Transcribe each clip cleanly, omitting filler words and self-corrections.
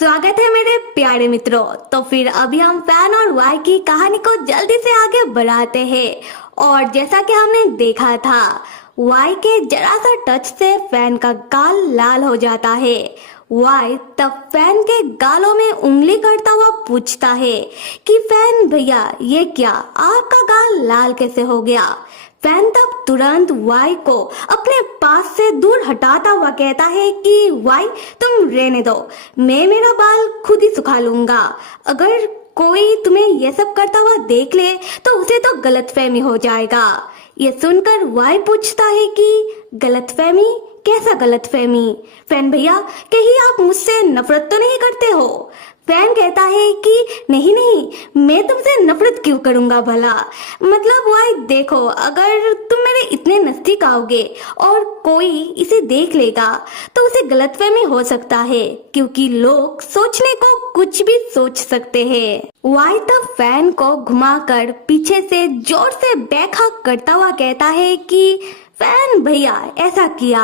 स्वागत है मेरे प्यारे मित्रों। तो फिर अभी हम फैन और वाई की कहानी को जल्दी से आगे बढ़ाते हैं। और जैसा कि हमने देखा था, वाई के जरा सा टच से फैन का गाल लाल हो जाता है। वाई तब फैन के गालों में उंगली करता हुआ पूछता है कि फैन भैया, ये क्या, आपका गाल लाल कैसे हो गया। फैन तब तुरंत वाई को अपने पास से दूर हटाता हुआ कहता है कि वाई, तुम रहने दो, मैं मेरा बाल खुद ही सुखा लूंगा। अगर कोई तुम्हें ये सब करता हुआ देख ले तो उसे तो गलतफहमी हो जाएगा। ये सुनकर वाई पूछता है कि गलतफहमी, कैसा गलतफहमी। फैन भैया, कहीं आप मुझसे नफरत तो नहीं करते हो। फैन कहता है कि नहीं नहीं, मैं तुमसे नफरत क्यों करूंगा भला। मतलब वाई देखो, अगर तुम मेरे इतने नजदीक आओगे और कोई इसे देख लेगा तो उसे गलतफहमी हो सकता है, क्योंकि लोग सोचने को कुछ भी सोच सकते हैं। वाई तब फैन को घुमाकर पीछे से जोर से बैकहक करता हुआ कहता है कि फैन भैया, ऐसा किया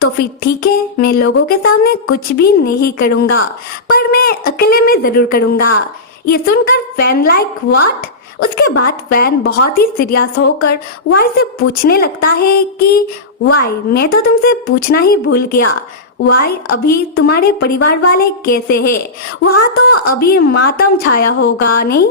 तो फिर ठीक है, मैं लोगों के सामने कुछ भी नहीं करूंगा, पर मैं अकेले में जरूर करूंगा। ये सुनकर फैन लाइक व्हाट। उसके बाद फैन बहुत ही सीरियस होकर वाई से पूछने लगता है कि वाई, मैं तो तुमसे पूछना ही भूल गया, वाई अभी तुम्हारे परिवार वाले कैसे हैं? वहाँ तो अभी मातम छाया होगा नहीं?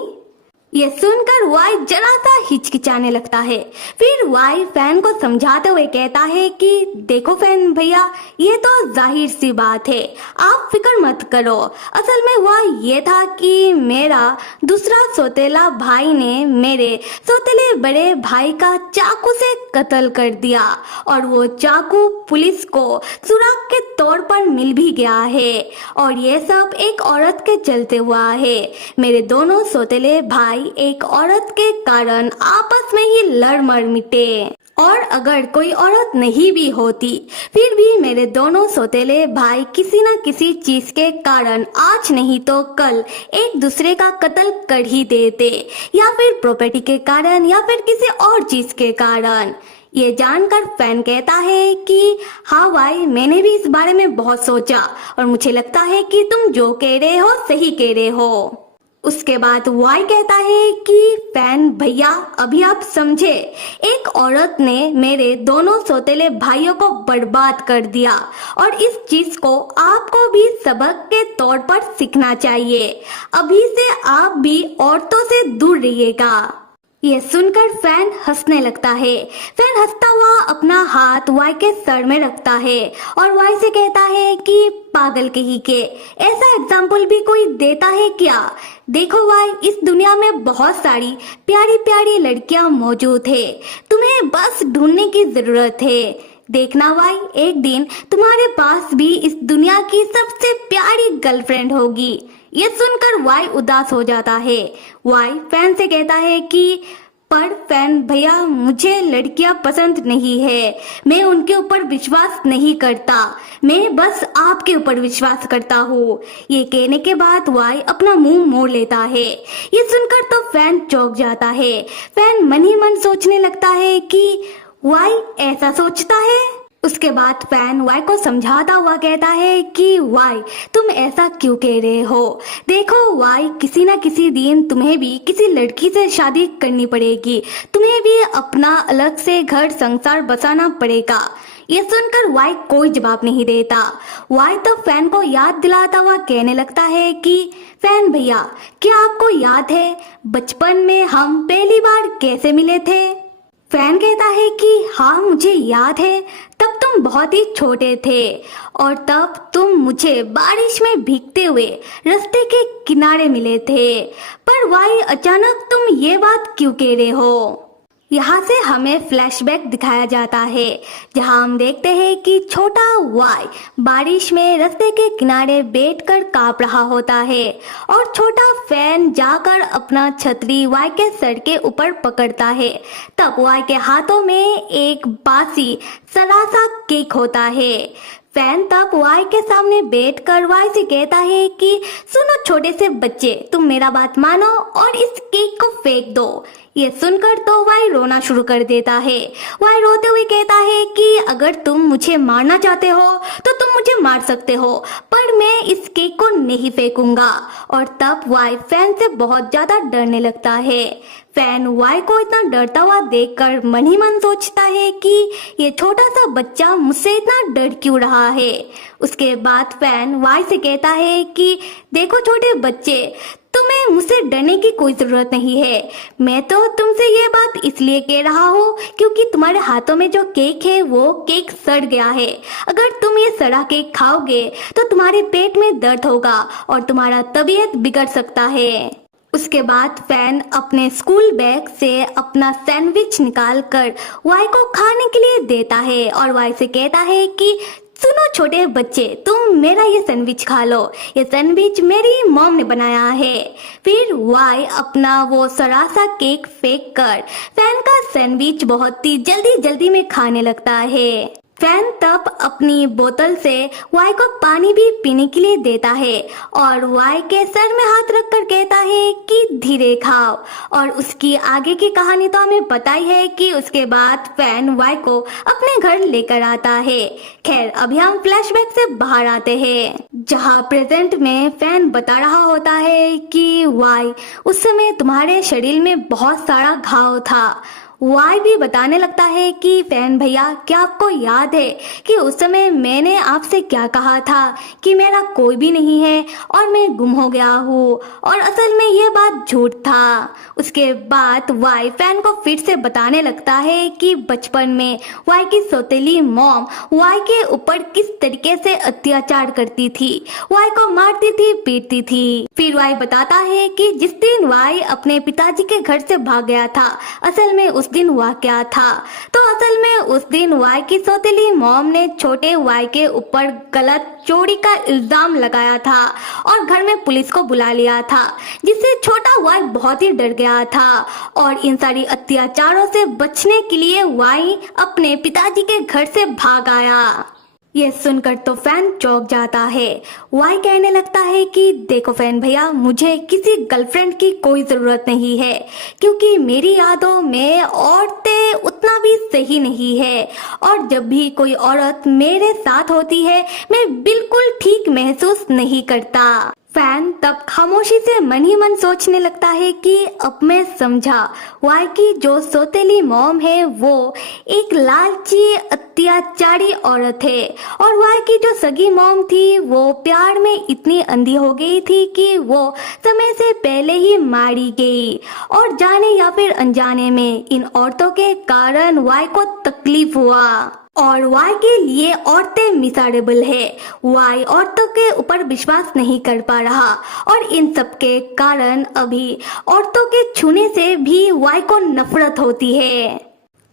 ये सुनकर वाई जरा सा हिचकिचाने लगता है। फिर वाई फैन को समझाते हुए कहता है कि देखो फैन भैया, ये तो जाहिर सी बात है, आप फिक्र मत करो। असल में हुआ ये था कि मेरा दूसरा सौतेला भाई ने मेरे सौतेले बड़े भाई का चाकू से कत्ल कर दिया, और वो चाकू पुलिस को सुराग के तौर पर मिल भी गया है। और ये सब एक औरत के चलते हुआ है। मेरे दोनों सौतेले भाई एक औरत के कारण आपस में ही लड़ मर मिटे, और अगर कोई औरत नहीं भी होती फिर भी मेरे दोनों सौतेले भाई किसी न किसी चीज के कारण आज नहीं तो कल एक दूसरे का कत्ल कर ही देते, या फिर प्रॉपर्टी के कारण या फिर किसी और चीज के कारण। ये जानकर फैन कहता है कि हाँ भाई, मैंने भी इस बारे में बहुत सोचा और मुझे लगता है कि तुम जो कह रहे हो सही कह रहे हो। उसके बाद वाई कहता है कि फैन भैया, अभी आप समझे, एक औरत ने मेरे दोनों सौतेले भाइयों को बर्बाद कर दिया, और इस चीज को आपको भी सबक के तौर पर सीखना चाहिए। अभी से आप भी औरतों से दूर रहिएगा। ये सुनकर फैन हंसने लगता है। फैन हंसता हुआ अपना हाथ वाई के सर में रखता है और वाई से कहता है कि पागल कहीं के, ऐसा एग्जाम्पल भी कोई देता है क्या? देखो वाई, इस दुनिया में बहुत सारी प्यारी प्यारी लड़कियां मौजूद है, तुम्हें बस ढूंढने की जरूरत है। देखना वाई, एक दिन तुम्हारे पास भी इस दुनिया की सबसे प्यारी गर्लफ्रेंड होगी। ये सुनकर वाई उदास हो जाता है। वाई फैन से कहता है कि पर फैन भैया, मुझे लड़कियां पसंद नहीं है, मैं उनके ऊपर विश्वास नहीं करता, मैं बस आपके ऊपर विश्वास करता हूँ। ये कहने के बाद वाई अपना मुंह मोड़ लेता है। ये सुनकर तो फैन चौंक जाता है। फैन मन ही मन सोचने लगता है कि वाई ऐसा सोचता है। उसके बाद फैन वाई को समझाता हुआ कहता है कि वाई, तुम ऐसा क्यों कह रहे हो? देखो वाई, किसी ना किसी दिन तुम्हें भी किसी लड़की से शादी करनी पड़ेगी, तुम्हें भी अपना अलग से घर संसार बसाना पड़ेगा। ये सुनकर वाई कोई जवाब नहीं देता। वाई तो फैन को याद दिलाता हुआ कहने लगता है कि फैन भैया, क्या आपको याद है बचपन में हम पहली बार कैसे मिले थे? फैन कहता है कि हाँ, मुझे याद है, तब तुम बहुत ही छोटे थे और तब तुम मुझे बारिश में भीगते हुए रास्ते के किनारे मिले थे। पर वाई, अचानक तुम ये बात क्यों कह रहे हो? यहाँ से हमें फ्लैशबैक दिखाया जाता है, जहाँ हम देखते हैं कि छोटा वाई बारिश में रास्ते के किनारे बैठकर कांप रहा होता है, और छोटा फैन जाकर अपना छतरी वाई के सर के ऊपर पकड़ता है। तब वाई के हाथों में एक बासी सड़ा सा केक होता है। फैन तब वाई के सामने बैठकर वाई से कहता है कि सुनो छोटे से बच्चे, तुम मेरा बात मानो और इस केक को फेंक दो। ये सुनकर तो वाई रोना शुरू कर देता है। वाई रोते हुए कहता है कि अगर तुम मुझे मारना चाहते हो तो तुम मुझे मार सकते हो, पर मैं मैं इस केक को नहीं फेंकूंगा। और तब वाई फैन से बहुत ज्यादा डरने लगता है। फैन वाई को इतना डरता हुआ देखकर मन ही मन सोचता है कि ये छोटा सा बच्चा मुझसे इतना डर क्यों रहा है। उसके बाद फैन वाई से कहता है कि देखो छोटे बच्चे, तुम्हें मुझसे डरने की कोई जरूरत नहीं है। मैं तो तुमसे ये बात इसलिए कह रहा हूँ क्योंकि तुम्हारे हाथों में जो केक है वो केक सड़ गया है। अगर तुम ये सड़ा केक खाओगे तो तुम्हारे पेट में दर्द होगा और तुम्हारा तबीयत बिगड़ सकता है। उसके बाद फैन अपने स्कूल बैग से अपना सैंडविच निकाल कर वाई को खाने के लिए देता है और वाई से कहता है कि सुनो छोटे बच्चे, तुम मेरा ये सैंडविच खा लो। ये सैंडविच मेरी मॉम ने बनाया है। फिर वाई अपना वो सड़ा सा केक फेंक कर फैन का सैंडविच बहुत ही जल्दी में खाने लगता है। फैन तब अपनी बोतल से वाई को पानी भी पीने के लिए देता है और वाई के सर में हाथ रखकर कहता है कि धीरे खाओ। और उसकी आगे की कहानी तो हमें पता ही है कि उसके बाद फैन वाई को अपने घर लेकर आता है। खैर, अभी हम फ्लैशबैक से बाहर आते हैं जहां प्रेजेंट में फैन बता रहा होता है कि वाई, उस समय तुम्हारे शरीर में बहुत सारा घाव था। वाई भी बताने लगता है कि फैन भैया, क्या आपको याद है कि उस समय मैंने आपसे क्या कहा था कि मेरा कोई भी नहीं है और मैं गुम हो गया हूँ, और असल में ये बात झूठ था। उसके बाद वाई फैन को फिर से बताने लगता है कि बचपन में वाई की सौतेली मॉम वाई के ऊपर किस तरीके से अत्याचार करती थी, वाई को मारती थी, पीटती थी। फिर वाई बताता है कि जिस दिन वाई अपने पिताजी के घर से भाग गया था, असल में उस दिन हुआ क्या था। तो असल में उस दिन वाई की सौतेली मॉम ने छोटे वाई के ऊपर गलत चोरी का इल्जाम लगाया था और घर में पुलिस को बुला लिया था, जिससे छोटा वाई बहुत ही डर गया था। और इन सारी अत्याचारों से बचने के लिए वाई अपने पिताजी के घर से भाग आया। ये सुनकर तो फैन चौंक जाता है। वाई कहने लगता है कि देखो फैन भैया, मुझे किसी गर्लफ्रेंड की कोई जरूरत नहीं है क्योंकि मेरी यादों में औरतें उतना भी सही नहीं है, और जब भी कोई औरत मेरे साथ होती है मैं बिल्कुल ठीक महसूस नहीं करता। फैन तब खामोशी से मन ही मन सोचने लगता है कि अब मैं समझा, वाई की जो सौतेली मॉम है वो एक लालची अत्याचारी औरत है, और वाई की जो सगी मॉम थी वो प्यार में इतनी अंधी हो गई थी कि वो समय से पहले ही मारी गई। और जाने या फिर अनजाने में इन औरतों के कारण वाई को तकलीफ हुआ, और वाई के लिए औरतें मिसरेबल है। वाई औरतों के ऊपर विश्वास नहीं कर पा रहा, और इन सब के कारण अभी औरतों के छूने से भी वाई को नफरत होती है।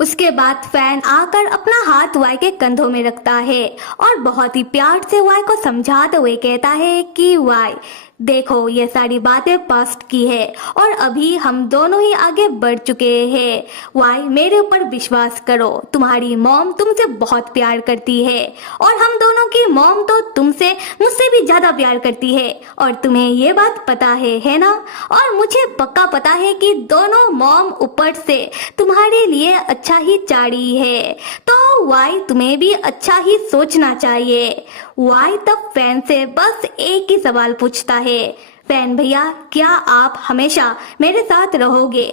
उसके बाद फैन आकर अपना हाथ वाई के कंधों में रखता है और बहुत ही प्यार से वाई को समझाते हुए कहता है कि वाई देखो, ये सारी बातें पास्ट की है और अभी हम दोनों ही आगे बढ़ चुके हैं। वाई, मेरे ऊपर विश्वास करो, तुम्हारी मॉम तुमसे बहुत प्यार करती है और हम दोनों की मॉम तो तुमसे मुझसे भी ज्यादा प्यार करती है, और तुम्हें ये बात पता है ना? और मुझे पक्का पता है कि दोनों मॉम ऊपर से तुम्हारे लिए अच्छा ही चाह रही है, तो वाई तुम्हें भी अच्छा ही सोचना चाहिए। वाई तब फैन से बस एक ही सवाल पूछता है, फैन भैया, क्या आप हमेशा मेरे साथ रहोगे?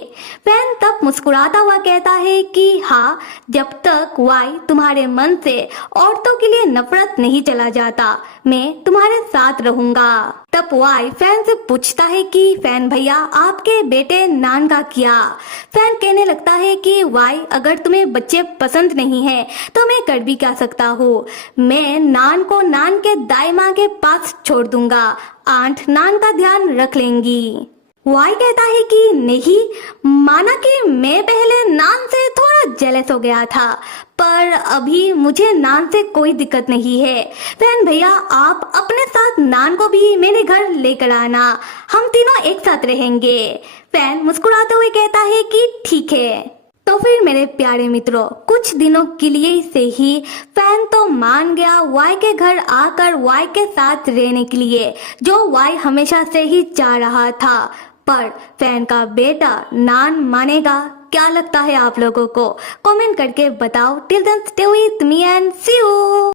फैन तब मुस्कुराता हुआ कहता है कि हाँ, जब तक वाई तुम्हारे मन से औरतों के लिए नफरत नहीं चला जाता, मैं तुम्हारे साथ रहूंगा। तब वाई फैन से पूछता है कि फैन भैया, आपके बेटे नान का क्या? फैन कहने लगता है कि वाई, अगर तुम्हें बच्चे पसंद नहीं है तो मैं कर भी क्या सकता हूँ, मैं नान को नान के दाई माँ के पास छोड़ दूंगा, आंट नान का ध्यान रख लेंगी। वाई कहता है कि नहीं, माना कि मैं पहले नान से थोड़ा जेलस हो गया था, पर अभी मुझे नान से कोई दिक्कत नहीं है। फैन भैया, आप अपने साथ नान को भी मेरे घर लेकर आना, हम तीनों एक साथ रहेंगे। फैन मुस्कुराते हुए कहता है कि ठीक है। तो फिर मेरे प्यारे मित्रों, कुछ दिनों के लिए से ही फैन तो मान गया वाई के घर आकर वाई के साथ रहने के लिए, जो वाई हमेशा से ही चाह रहा था। पर फैन का बेटा नान मानेगा? क्या लगता है आप लोगों को? कमेंट करके बताओ। Till then stay with me and see you.